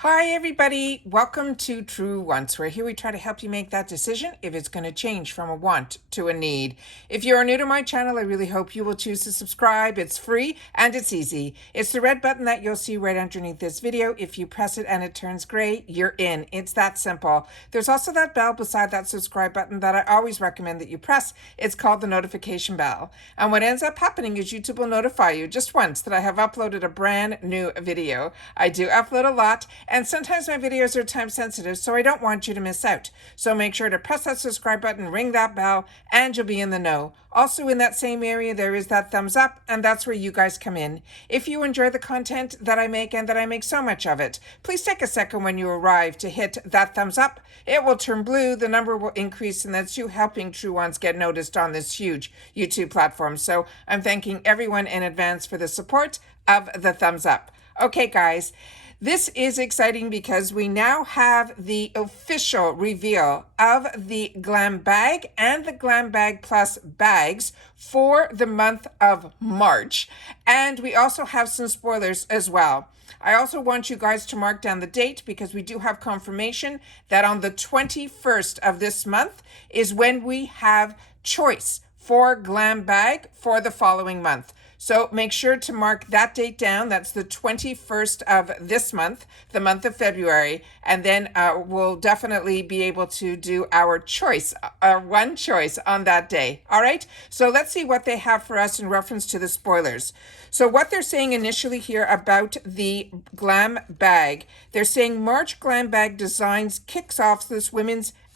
Hi everybody, welcome to True Wants, where here we try to help you make that decision if it's going to change from a want to a need. If you are new to my channel, I really hope you will choose to subscribe. It's free and it's easy. It's the red button that you'll see right underneath this video. If you press it and it turns gray, you're in. It's that simple. There's also that bell beside that subscribe button that I always recommend that you press. It's called the notification bell. And what ends up happening is YouTube will notify you just once that I have uploaded a brand new video. I do upload a lot, and sometimes my videos are time sensitive, so I don't want you to miss out. So make sure to press that subscribe button, ring that bell, and you'll be in the know. Also in that same area, there is that thumbs up, and that's where you guys come in. If you enjoy the content that I make, and that I make so much of it, please take a second when you arrive to hit that thumbs up. It will turn blue, the number will increase, and that's you helping True Ones get noticed on this huge YouTube platform. So I'm thanking everyone in advance for the support of the thumbs up. Okay, guys. This is exciting because we now have the official reveal of the GlamBag and the GlamBag Plus bags for the month of March. And we also have some spoilers as well. I also want you guys to mark down the date because we do have confirmation that on the 21st of this month is when we have choice for GlamBag for the following month. So make sure to mark that date down. That's the 21st of this month, the month of February. And then we'll definitely be able to do our choice, our one choice on that day. All right. So let's see what they have for us in reference to the spoilers. So what they're saying initially here about the GlamBag, they're saying March GlamBag Designs kicks off this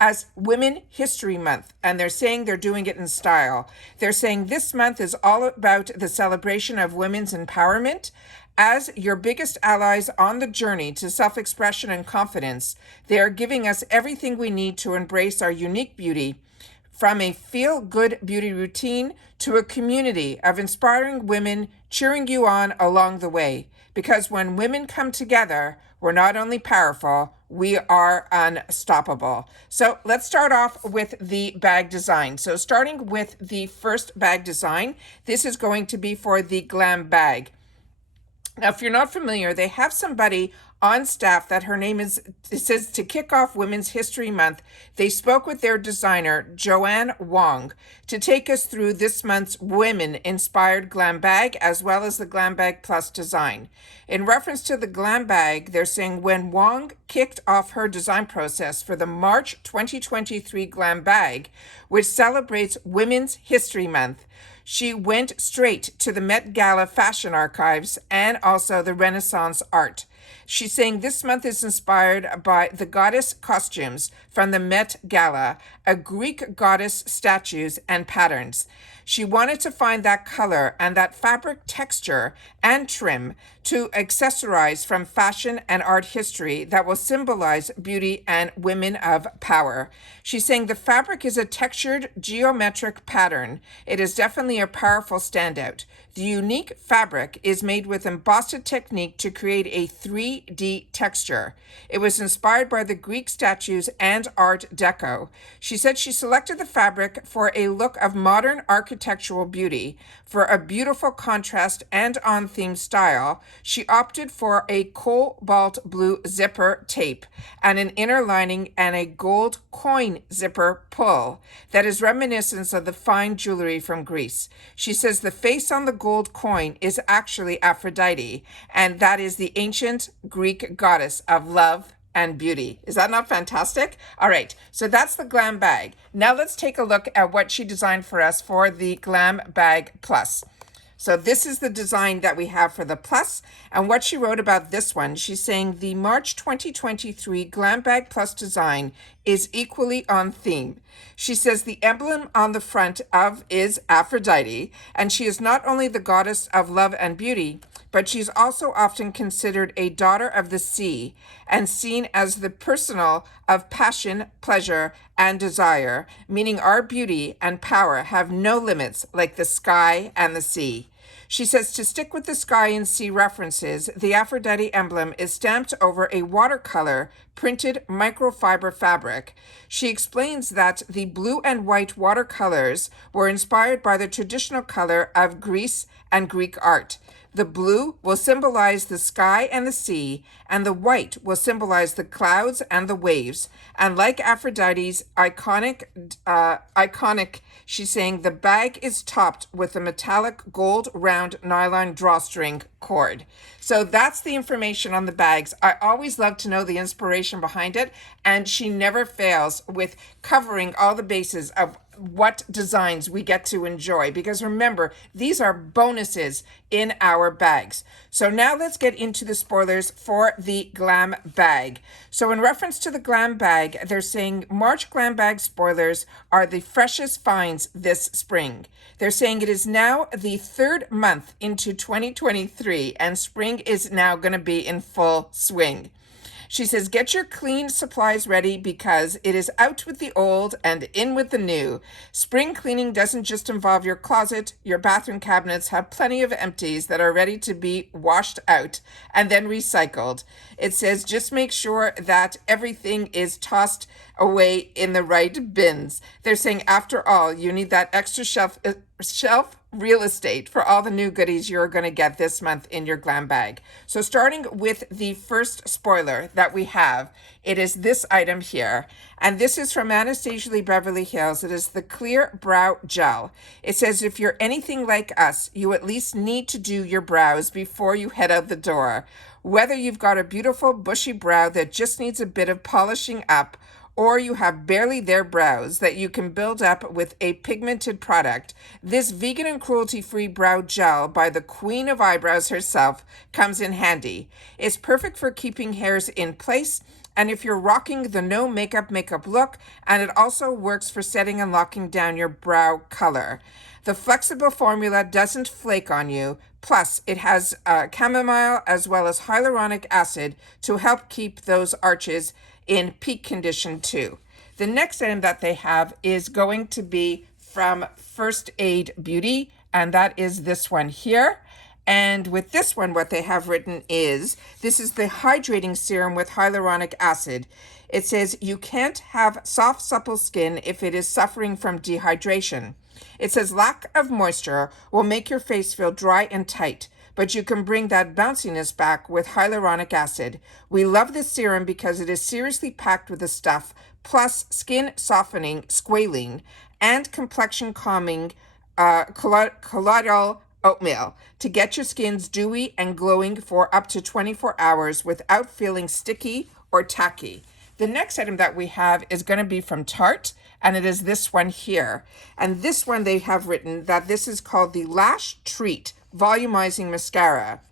as Women History Month, and they're saying they're doing it in style. They're saying this month is all about the celebration of women's empowerment. As your biggest allies on the journey to self-expression and confidence, they are giving us everything we need to embrace our unique beauty, from a feel-good beauty routine to a community of inspiring women cheering you on along the way. Because when women come together, we're not only powerful, we are unstoppable. So let's start off with the bag design. So starting with the first bag design, this is going to be for the GlamBag. Now, if you're not familiar, they have somebody on staff that her name is, it says to kick off Women's History Month. They spoke with their designer, Joanne Wong, to take us through this month's women-inspired GlamBag as well as the GlamBag Plus design. In reference to the GlamBag, they're saying when Wong kicked off her design process for the March 2023 GlamBag, which celebrates Women's History Month, she went straight to the Met Gala fashion archives and also the Renaissance art. She's saying this month is inspired by the goddess costumes from the Met Gala, a Greek goddess statues and patterns. She wanted to find that color and that fabric texture and trim to accessorize from fashion and art history that will symbolize beauty and women of power. She's saying the fabric is a textured geometric pattern. It is definitely a powerful standout. The unique fabric is made with embossed technique to create a 3D texture. It was inspired by the Greek statues and Art Deco. She said she selected the fabric for a look of modern architectural beauty. For a beautiful contrast and on-theme style, she opted for a cobalt blue zipper tape and an inner lining and a gold coin zipper pull that is reminiscent of the fine jewelry from Greece. She says the face on the gold coin is actually Aphrodite, and that is the ancient Greek goddess of love and beauty. Is that not fantastic? All right, so that's the GlamBag. Now let's take a look at what she designed for us for the GlamBag Plus. So this is the design that we have for the Plus, and what she wrote about this one, she's saying the March 2023 GlamBag Plus design is equally on theme. She says the emblem on the front of is Aphrodite, and she is not only the goddess of love and beauty, but she's also often considered a daughter of the sea and seen as the personal of passion, pleasure, and desire, meaning our beauty and power have no limits like the sky and the sea. She says to stick with the sky and sea references, the Aphrodite emblem is stamped over a watercolor printed microfiber fabric. She explains that the blue and white watercolors were inspired by the traditional color of Greece and Greek art. The blue will symbolize the sky and the sea, and the white will symbolize the clouds and the waves. And like Aphrodite's iconic, she's saying the bag is topped with a metallic gold round nylon drawstring cord. So that's the information on the bags. I always love to know the inspiration behind it, and she never fails with covering all the bases of what designs we get to enjoy, because remember, these are bonuses in our bags. So now let's get into the spoilers for the Glam bag. So in reference to the Glam bag, they're saying March Glam bag spoilers are the freshest finds this spring. They're saying it is now the third month into 2023 and spring is now going to be in full swing. She says, get your clean supplies ready because it is out with the old and in with the new. Spring cleaning doesn't just involve your closet. Your bathroom cabinets have plenty of empties that are ready to be washed out and then recycled. It says, just make sure that everything is tossed away in the right bins. They're saying, after all, you need that extra shelf real estate for all the new goodies you're going to get this month in your Glam bag. So starting with the first spoiler that we have, it is this item here. And this is from Anastasia Lee Beverly Hills. It is the Clear Brow Gel. It says, if you're anything like us, you at least need to do your brows before you head out the door. Whether you've got a beautiful bushy brow that just needs a bit of polishing up, or you have barely there brows that you can build up with a pigmented product, this vegan and cruelty-free brow gel by the queen of eyebrows herself comes in handy. It's perfect for keeping hairs in place, and if you're rocking the no makeup look, and it also works for setting and locking down your brow color. The flexible formula doesn't flake on you. Plus, it has chamomile as well as hyaluronic acid to help keep those arches in peak condition too. The next item that they have is going to be from First Aid Beauty, and that is this one here. And with this one, what they have written is, this is the hydrating serum with hyaluronic acid. It says, you can't have soft, supple skin if it is suffering from dehydration. It says, lack of moisture will make your face feel dry and tight, but you can bring that bounciness back with hyaluronic acid. We love this serum because it is seriously packed with the stuff, plus skin softening squalene and complexion calming colloidal oatmeal to get your skins dewy and glowing for up to 24 hours without feeling sticky or tacky. The next item that we have is going to be from Tarte, and it is this one here. And this one they have written that this is called the Lash Treat Volumizing Mascara.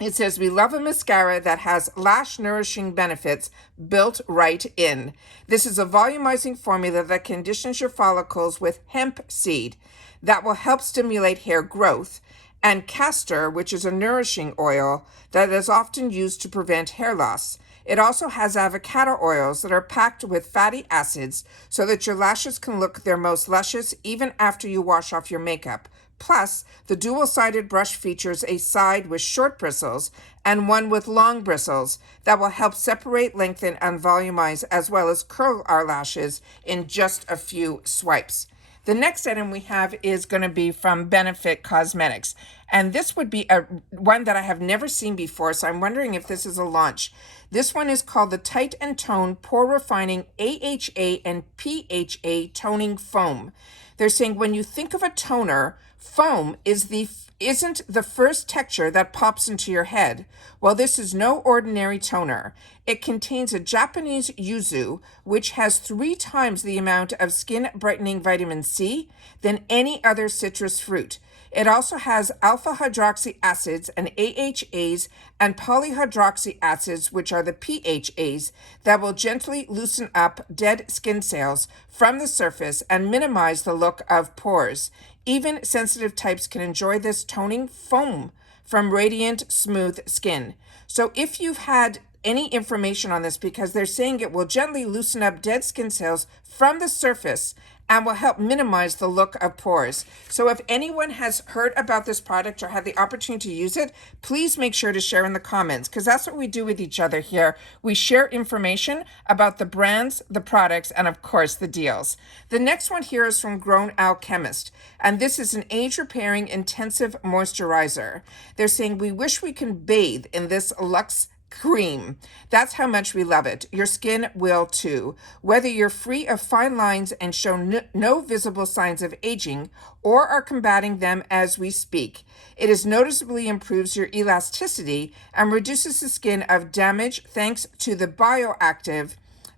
It says, we love a mascara that has lash nourishing benefits built right in. This is a volumizing formula that conditions your follicles with hemp seed that will help stimulate hair growth, and castor, which is a nourishing oil that is often used to prevent hair loss. It also has avocado oils that are packed with fatty acids so that your lashes can look their most luscious even after you wash off your makeup. Plus, the dual-sided brush features a side with short bristles and one with long bristles that will help separate, lengthen, and volumize as well as curl our lashes in just a few swipes. The next item we have is going to be from Benefit Cosmetics. And this would be one that I have never seen before, so I'm wondering if this is a launch. This one is called the Tight and Tone Pore Refining AHA and PHA Toning Foam. They're saying when you think of a toner, foam isn't the first texture that pops into your head. Well, this is no ordinary toner. It contains a Japanese yuzu, which has 3 times the amount of skin brightening vitamin C than any other citrus fruit. It also has alpha hydroxy acids and AHAs and polyhydroxy acids, which are the PHAs, that will gently loosen up dead skin cells from the surface and minimize the look of pores. Even sensitive types can enjoy this toning foam from radiant, smooth skin. So if you've had any information on this, because they're saying it will gently loosen up dead skin cells from the surface and will help minimize the look of pores. So if anyone has heard about this product or had the opportunity to use it, please make sure to share in the comments, because that's what we do with each other here. We share information about the brands, the products, and of course the deals. The next one here is from Grown Alchemist, and this is an age repairing intensive moisturizer. They're saying, we wish we can bathe in this luxe cream. That's how much we love it. Your skin will too. Whether you're free of fine lines and show no visible signs of aging, or are combating them as we speak, it is noticeably improves your elasticity and reduces the skin of damage thanks to the bioactive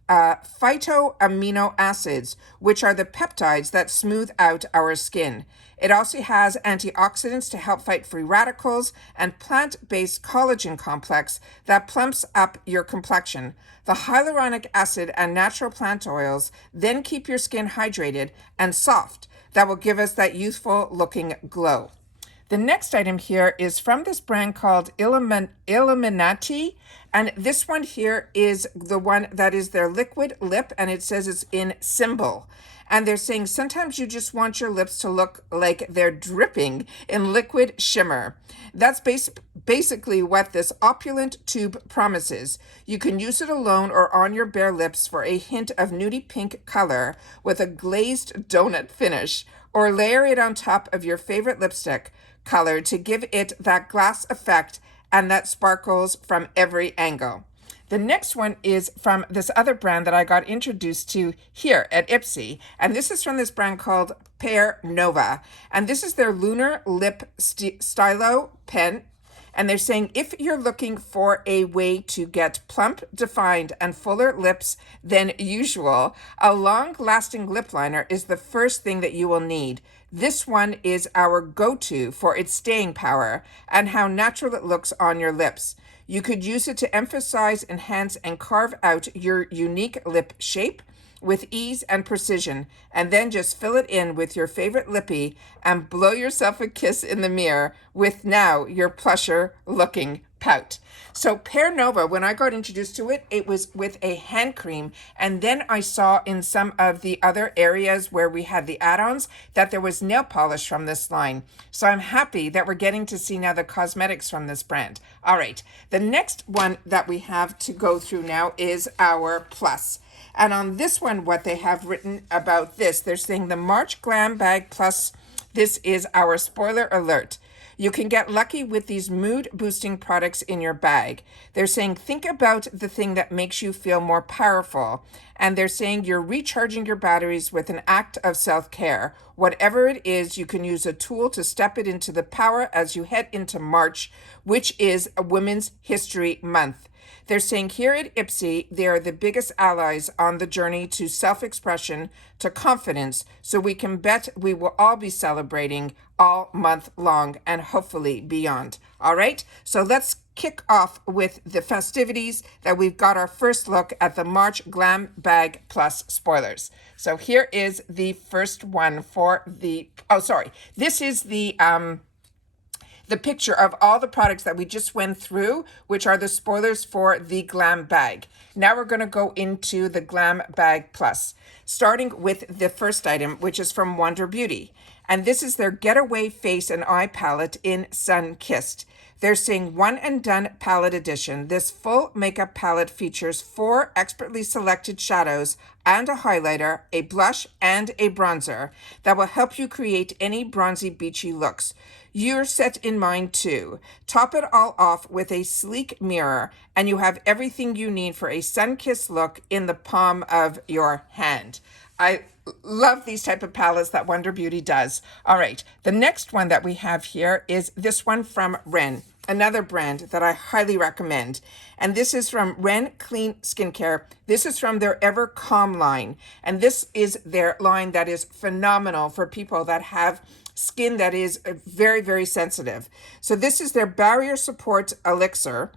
phytoamino acids, which are the peptides that smooth out our skin. It also has antioxidants to help fight free radicals and plant-based collagen complex that plumps up your complexion. The hyaluronic acid and natural plant oils then keep your skin hydrated and soft. That will give us that youthful looking glow. The next item here is from this brand called Illuminati, and this one here is the one that is their liquid lip, and it says it's in symbol. And they're saying sometimes you just want your lips to look like they're dripping in liquid shimmer. That's basically what this opulent tube promises. You can use it alone or on your bare lips for a hint of nudie pink color with a glazed donut finish, or layer it on top of your favorite lipstick color to give it that glass effect and that sparkles from every angle. The next one is from this other brand that I got introduced to here at IPSY, and this is from this brand called Pear Nova, and this is their Lunar Lip Stylo Pen. And they're saying, if you're looking for a way to get plump, defined, and fuller lips than usual, a long-lasting lip liner is the first thing that you will need. This one is our go-to for its staying power and how natural it looks on your lips. You could use it to emphasize, enhance, and carve out your unique lip shape with ease and precision, and then just fill it in with your favorite lippy and blow yourself a kiss in the mirror with now your plusher looking pout. So Pear Nova, when I got introduced to it, it was with a hand cream, and then I saw in some of the other areas where we had the add-ons that there was nail polish from this line. So I'm happy that we're getting to see now the cosmetics from this brand. All right, the next one that we have to go through now is our Plus. And on this one, what they have written about this, they're saying the March GlamBag Plus, this is our spoiler alert. You can get lucky with these mood-boosting products in your bag. They're saying, think about the thing that makes you feel more powerful. And they're saying you're recharging your batteries with an act of self-care. Whatever it is, you can use a tool to step it into the power as you head into March, which is a Women's History Month. They're saying here at IPSY, they are the biggest allies on the journey to self-expression, to confidence, so we can bet we will all be celebrating all month long and hopefully beyond. All right, so let's kick off with the festivities that we've got our first look at the March GlamBag Plus spoilers. So here is the first one for the, this is the picture of all the products that we just went through, which are the spoilers for the GlamBag. Now we're going to go into the GlamBag Plus, starting with the first item, which is from Wonder Beauty. And this is their Getaway Face and Eye Palette in Sun Kissed. They're saying One and Done Palette Edition. This full makeup palette features 4 expertly selected shadows and a highlighter, a blush, and a bronzer that will help you create any bronzy, beachy looks. You're set in mind too. Top it all off with a sleek mirror, and you have everything you need for a sun-kissed look in the palm of your hand. I love these type of palettes that Wonder Beauty does. All right, the next one that we have here is this one from Ren, another brand that I highly recommend. And this is from Ren Clean Skincare. This is from their Ever Calm line. And this is their line that is phenomenal for people that have skin that is very, very sensitive. So this is their Barrier Support Elixir.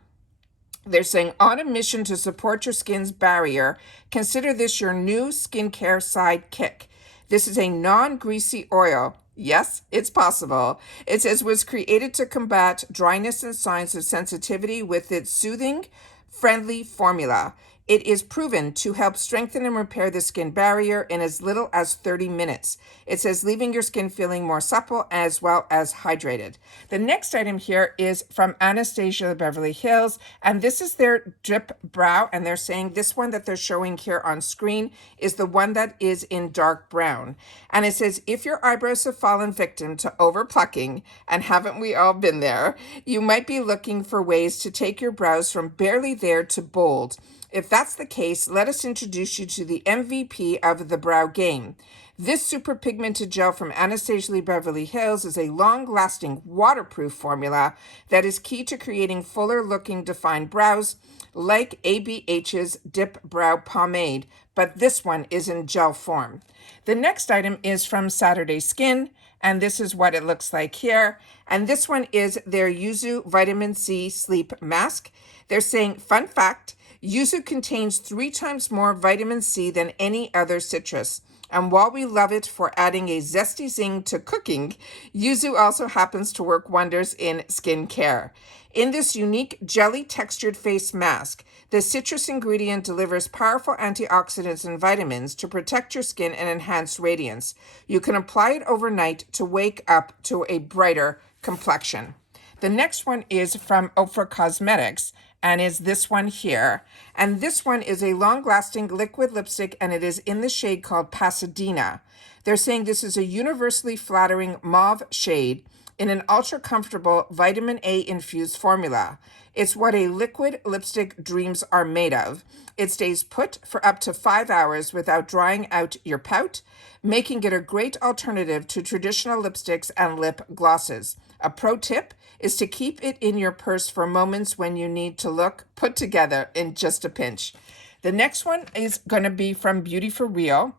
They're saying, on a mission to support your skin's barrier, consider this your new skincare sidekick. This is a non-greasy oil. Yes, it's possible. It says was created to combat dryness and signs of sensitivity with its soothing, friendly formula. It is proven to help strengthen and repair the skin barrier in as little as 30 minutes. It says leaving your skin feeling more supple as well as hydrated. The next item here is from Anastasia Beverly Hills, and this is their drip brow, and they're saying this one that they're showing here on screen is the one that is in dark brown. And it says, if your eyebrows have fallen victim to over plucking, and haven't we all been there, you might be looking for ways to take your brows from barely there to bold. If that's the case, let us introduce you to the MVP of the brow game. This super pigmented gel from Anastasia Beverly Hills is a long-lasting waterproof formula that is key to creating fuller-looking defined brows like ABH's Dip Brow Pomade, but this one is in gel form. The next item is from Saturday Skin, and this is what it looks like here. And this one is their Yuzu Vitamin C Sleep Mask. They're saying, fun fact, Yuzu contains 3 times more vitamin C than any other citrus. And while we love it for adding a zesty zing to cooking, Yuzu also happens to work wonders in skincare. In this unique jelly textured face mask, the citrus ingredient delivers powerful antioxidants and vitamins to protect your skin and enhance radiance. You can apply it overnight to wake up to a brighter complexion. The next one is from Ofra Cosmetics, and is this one here. And this one is a long-lasting liquid lipstick, and it is in the shade called Pasadena. They're saying this is a universally flattering mauve shade in an ultra-comfortable vitamin A infused formula. It's what a liquid lipstick dreams are made of. It stays put for up to 5 hours without drying out your pout, making it a great alternative to traditional lipsticks and lip glosses. A pro tip is to keep it in your purse for moments when you need to look put together in just a pinch. The next one is going to be from Beauty for Real.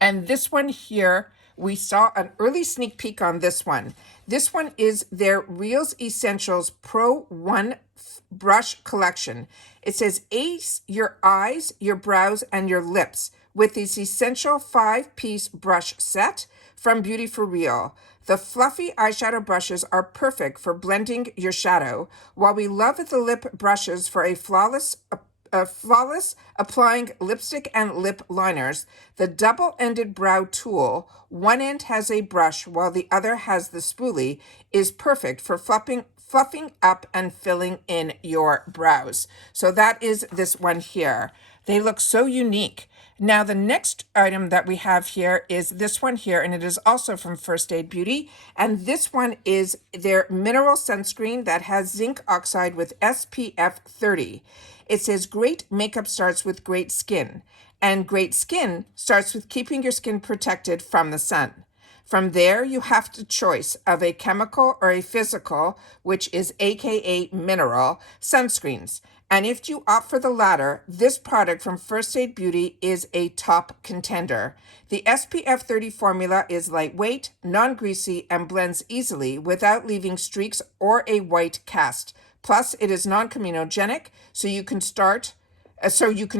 And this one here, we saw an early sneak peek on this one. This one is their Reels Essentials Pro 1 Brush Collection. It says ace your eyes, your brows, and your lips with this essential 5-piece brush set from Beauty for Real. The fluffy eyeshadow brushes are perfect for blending your shadow, while we love the lip brushes for a flawless applying lipstick and lip liners. The double-ended brow tool, one end has a brush while the other has the spoolie, is perfect for fluffing up and filling in your brows. So that is this one here. They look so unique. Now, the next item that we have here is this one here, and it is also from First Aid Beauty. And this one is their mineral sunscreen that has zinc oxide with SPF 30. It says great makeup starts with great skin, and great skin starts with keeping your skin protected from the sun. From there, you have the choice of a chemical or a physical, which is AKA mineral, sunscreens. And if you opt for the latter, this product from First Aid Beauty is a top contender. The SPF 30 formula is lightweight, non-greasy, and blends easily without leaving streaks or a white cast. Plus, it is non-comedogenic, so you can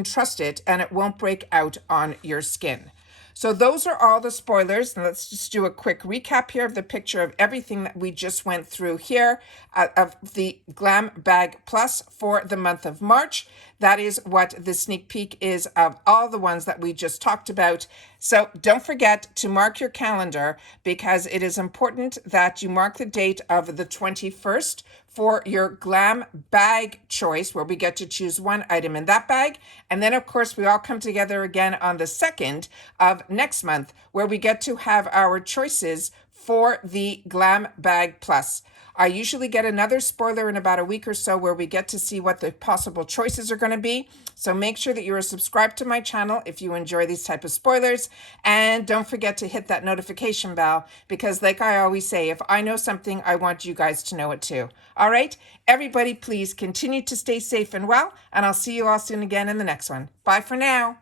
trust it and it won't break out on your skin. So those are all the spoilers. And let's just do a quick recap here of the picture of everything that we just went through here of the GlamBag Plus for the month of March. That is what the sneak peek is of all the ones that we just talked about. So don't forget to mark your calendar, because it is important that you mark the date of the 21st for your Glam Bag choice, where we get to choose one item in that bag. And then, of course, we all come together again on the 2nd of next month, where we get to have our choices for the Glam Bag Plus. I usually get another spoiler in about a week or so, where we get to see what the possible choices are going to be. So make sure that you are subscribed to my channel if you enjoy these type of spoilers. And don't forget to hit that notification bell, because like I always say, if I know something, I want you guys to know it too. All right, everybody, please continue to stay safe and well, and I'll see you all soon again in the next one. Bye for now.